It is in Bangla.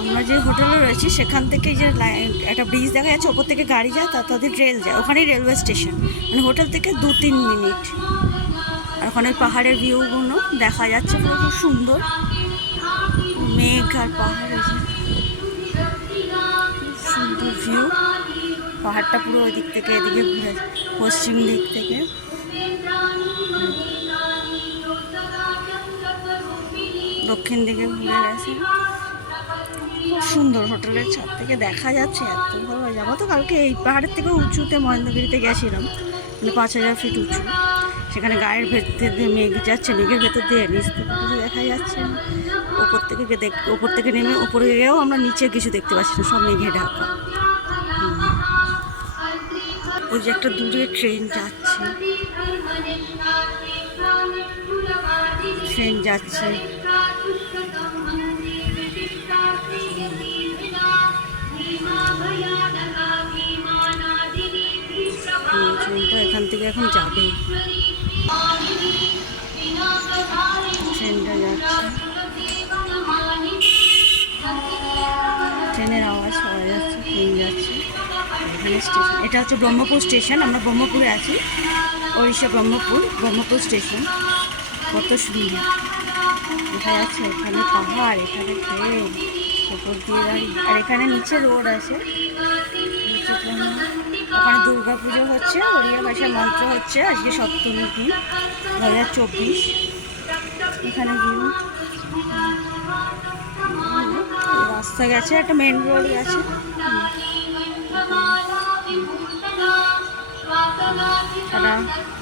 আমরা যে হোটেলে রয়েছি সেখান থেকে যে একটা ব্রিজ দেখা যাচ্ছে, ওপর থেকে গাড়ি যায়, তাদের রেল যায়, ওখানেই রেলওয়ে স্টেশন, মানে হোটেল থেকে 2-3 মিনিট। আর ওখানে পাহাড়ের ভিউগুলো দেখা যাচ্ছে, পুরো খুব সুন্দর, মেঘ আর পাহাড়, সুন্দর ভিউ। পাহাড়টা পুরো ওই দিক থেকে এদিকে ঘুরে, পশ্চিম দিক থেকে দক্ষিণ দিকে ঘুরে গেছে। খুব সুন্দর, হোটেলের ছাদ থেকে দেখা যাচ্ছে, এত ভালো লাগে। আমরা তো কালকে এই পাহাড়ের থেকে উঁচুতে মহেন্দ্রগিরিতে গেছিলাম, মানে 5000 ফিট উঁচু। সেখানে গায়ের ভেতর দিয়ে মেঘ যাচ্ছে, মেঘের ভেতর দিয়ে নিচ থেকে কিছু দেখা যাচ্ছে না। ওপর থেকে নেমে ওপরে গিয়েও আমরা নিচে কিছু দেখতে পাচ্ছি না, সব মেঘে ঢাকা। ওই যে একটা দূরে ট্রেন যাচ্ছে, ট্রেন যাচ্ছে। ট্রেনটা এখান থেকে এখন যাবে, ট্রেনটা যাচ্ছে, ট্রেনের আওয়াজ পাওয়া যাচ্ছে, ট্রেন যাচ্ছে। এখানে স্টেশন, এটা হচ্ছে ব্রহ্মপুর স্টেশন। আমরা ব্রহ্মপুরে আছি, ওড়িশা ব্রহ্মপুর স্টেশন। কত সুন্দর দেখা যাচ্ছে, এখানে পাহাড়, এখানে ট্রেন, ওপর দিয়ে গাড়ি, আর এখানে নিচে রোড আছে। ওখানে দুর্গা পুজো হচ্ছে, ওড়িয়া ভাষার মন্ত্র হচ্ছে, আজকে সপ্তমী দিন 2024। এখানে রাস্তা গেছে, একটা মেন রোড গেছে।